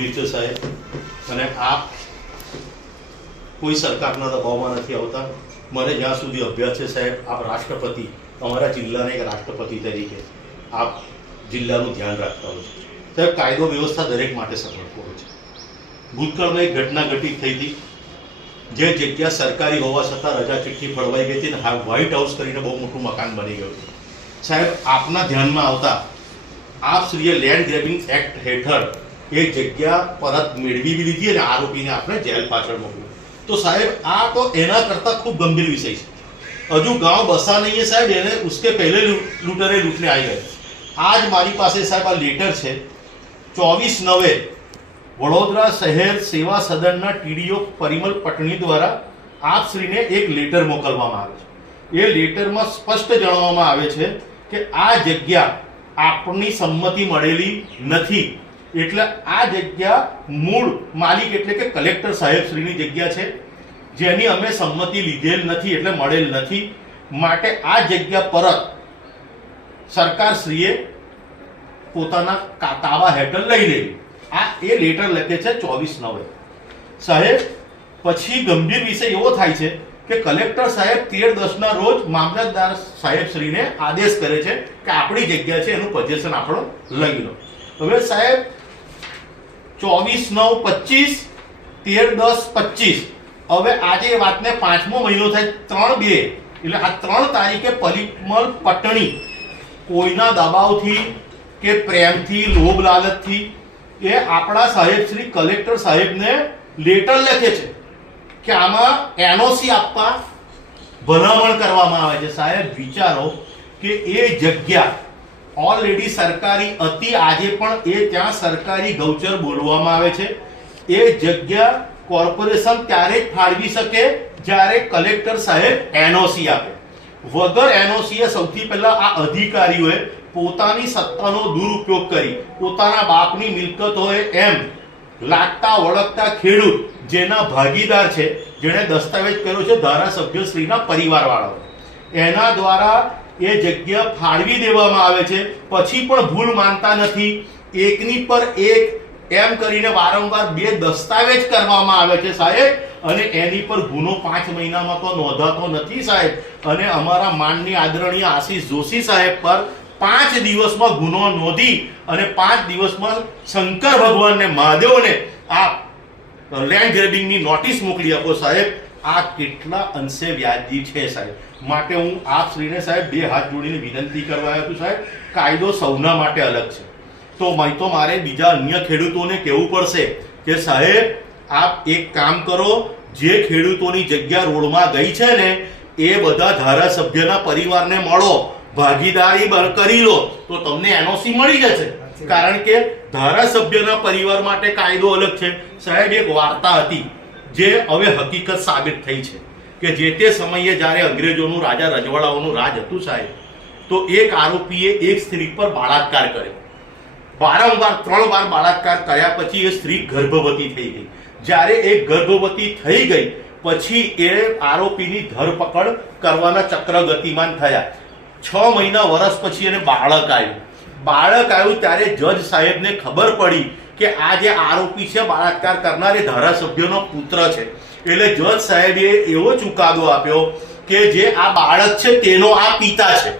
ગંભીર છે સાહેબ, અને આપ કોઈ સરકારના દબાવમાં નથી આવતા. મને જ્યાં સુધી અભ્યાસ છે સાહેબ, આપ રાષ્ટ્રપતિ, અમારા જિલ્લાના એક રાષ્ટ્રપતિ તરીકે આપ જિલ્લાનું ધ્યાન રાખતા હોય છે સાહેબ. કાયદો વ્યવસ્થા દરેક માટે સફળ હોય છે. ભૂતકાળમાં એક ઘટના ઘટિત થઈ હતી, જે જગ્યા સરકારી હોવા છતાં રજા ચિઠ્ઠી ફળવાઈ ગઈ હતી અને વ્હાઇટ હાઉસ કરીને બહુ મોટું મકાન બની ગયું હતું સાહેબ. આપના ધ્યાનમાં આવતા આપ શ્રીએ લેન્ડ ગ્રેબિંગ એક્ટ હેઠળ એ જગ્યા પરત મેળવી લીધી અને આરોપીને આપણે જેલ પાછળ મોકલ્યો. તો સાહેબ આ તો એના કરતા ખૂબ ગંભીર વિષય છે. હજુ ગાંવ બસા નહીં है સાહેબ, એને उसके पहले लूटरे लूटने आई गए. आज મારી પાસે સાહેબ આ લેટર છે 24/9 વડોદરા શહેર સેવા સદનના ટીડીઓ પરિમલ પટણી દ્વારા આપ શ્રીને એક લેટર મોકલવામાં આવે છે. એ લેટરમાં સ્પષ્ટ જણાવવામાં આવે છે કે આ જગ્યા આપની સંમતિ મળેલી નથી, એટલે આ જગ્યા મૂળ માલિક એટલે કે કલેક્ટર સાહેબ શ્રીની જગ્યા છે, જેની અમે સંમતિ લીધેલ નથી એટલે મળેલ નથી. માટે આ જગ્યા પરત સરકાર શ્રીએ પોતાના તાબા હેઠળ લઈ લેવી. આ એ લેટર લખે છે 24/9 સાહેબ. પછી ગંભીર વિષય એવો થાય છે કે કલેક્ટર સાહેબ 13/10 રોજ મામલતદાર સાહેબ શ્રીને આદેશ કરે છે કે આપણી જગ્યા છે, એનું પોઝેશન આપણો લઈ લો. હવે સાહેબ 24/9/25 13/10/25 હવે આજે એ વાતને 5મો મહિનો થાય 3/2 એટલે આ 3 તારીખે પરિમલ પટણી કોઈના દબાવથી કે પ્રેમથી લોભ લાલચથી એ આપણા સાહેબ શ્રી કલેક્ટર સાહેબને લેટર લખે છે કે આમાં એનઓસી આપવા ભલામણ કરવામાં આવે છે. સાહેબ વિચારો કે એ જગ્યા ઓલરેડી સરકારી હતી, આજે પણ એ ત્યાં સરકારી ગૌચર બોલવામાં આવે છે. એ જગ્યા કોર્પોરેશન ત્યારે જ ફાળવી શકે જ્યારે કલેક્ટર સાહેબ એનઓસી આપે. વગર એનઓસી સૌથી પહેલા આ અધિકારીઓએ પોતાની સત્તાનો દુરુપયોગ કરી પોતાના બાપની મિલકત હોય એમ લાગતા વળગતા ખેડૂત જેના ભાગીદાર છે, જેણે દસ્તાવેજ કર્યો છે ધારાસભ્ય શ્રીના પરિવારવાળાઓ, એના દ્વારા એ જગ્યા ફાળવી દેવામાં આવે છે. પછી પણ ભૂલ માનતા નથી, એકની પર એક એમ કરીને વારંવાર 2 દસ્તાવેજ કરવામાં આવે છે સાહેબ, અને એની પર ગુનો 5 મહિનામાં તો નોંધાતો નથી સાહેબ. અને અમારા માનનીય આદરણીય આશીષ જોશી સાહેબ પર 5 દિવસમાં ગુનો નોંધી અને 5 દિવસમાં શંકર ભગવાનને મહાદેવને આ લેન્ડ ગ્રેબિંગની નોટિસ મોકલી આપો સાહેબ. આ કેટલા અંશે વ્યાજબી છે સાહેબ. માટે હું આપ શ્રીને સાહેબ 2 હાથ જોડીને વિનંતી કરવા આવ્યો છું સાહેબ, કાયદો સૌના માટે અલગ છે. તો મારે બીજા અન્ય ખેડૂતોને કહેવું પડશે કે સાહેબ આપ એક કામ કરો, જે ખેડૂતોની જગ્યા રોડમાં ગઈ છે ને એ બધા ધારાસભ્યના પરિવારને મળો, ભાગીદારી કરી લો તો તમને એનઓસી મળી જશે. કારણ કે ધારાસભ્યના પરિવાર માટે કાયદો અલગ છે સાહેબ. એક વાર્તા હતી જે હવે હકીકત સાબિત થઈ છે કે જે તે સમયે જ્યારે અંગ્રેજોનું રાજા રજવાડાઓનું રાજ હતું સાહેબ, તો એક આરોપીએ એક સ્ત્રી પર બળાત્કાર કર્યો. વારંવાર 3 વાર બળાત્કાર કર્યા પછી એ સ્ત્રી ગર્ભવતી થઈ ગઈ. જ્યારે એ ગર્ભવતી થઈ ગઈ પછી એ આરોપીની ધરપકડ કરવાના ચક્ર ગતિમાન થયા. 6 મહિના વર્ષ પછી એને બાળક આવ્યું ત્યારે જજ સાહેબને ખબર પડી કે આ જે આરોપી છે બળાત્કાર કરનાર એ ધારાસભ્યનો પુત્ર છે. એટલે જજ સાહેબે એવો ચુકાદો આપ્યો કે જે આ બાળક છે તેનો આ પિતા છે.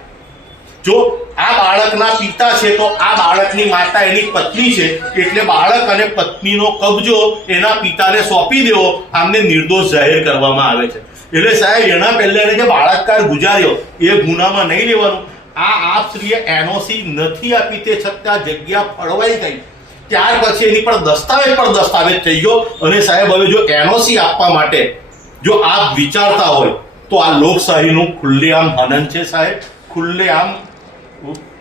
જો આ બાળકના પિતા છે તો આ બાળકની માતા એની પત્ની છે, એટલે બાળક અને પત્નીનો કબજો એના પિતાને સોંપી દેવો, આમને નિર્દોષ જાહેર કરવામાં આવે છે. એટલે સાહેબ એના પહેલા જે બળાત્કાર ગુજાર્યો એ ગુનામાં નહીં લેવાનું. આ આપ શ્રીએ એનઓસી નથી આપી તે છતાં જગ્યા ફળવાઈ ગઈ, ત્યાર પછી એની પર દસ્તાવેજ થઈ ગયો. અને સાહેબ હવે જો એનઓસી આપવા માટે જો આપ વિચારતા હોય તો આ લોકશાહીનું ખુલ્લેઆમ હનન છે સાહેબ, ખુલ્લેઆમ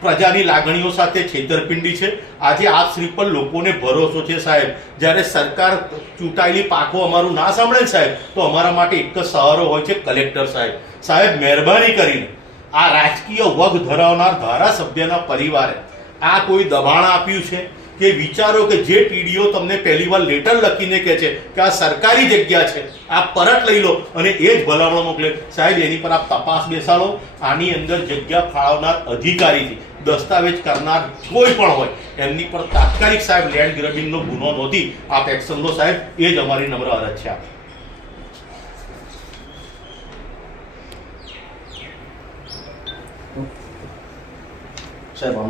પ્રજાની લાગણીઓ સાથે છેતરપિંડી છે. આજે આપ શ્રી પર લોકોને ભરોસો છે સાહેબ. જ્યારે સરકાર ચૂંટાયેલી પાકો અમારું ના સાંભળે સાહેબ તો અમારા માટે એક જ સહારો હોય છે કલેક્ટર સાહેબ. સાહેબ મહેરબાની કરીને આ રાજકીય વગ ધરાવનાર ધારાસભ્યના પરિવારે આ કોઈ દબાણ આપ્યું છે કે વિચારો કે જે ટીડીઓ તમને પહેલી વાર લેટર લખીને કહે છે કે આ સરકારી જગ્યા છે, આપ પરત લઈ લો, અને એ જ ભલામણ મોકલે સાહેબ એની પર આપ તપાસ બેસાડો, આની અંદર જગ્યા ફાળવનાર અધિકારીથી દસ્તાવેજ કરનાર કોઈ પણ હોય એમની પર તાત્કાલિક સાહેબ લેન્ડ ગ્રેબિંગનો ગુનો નોંધી આપ એક્શન લો સાહેબ, એ જ અમારી નમ્ર અરજ છે. સાહેબ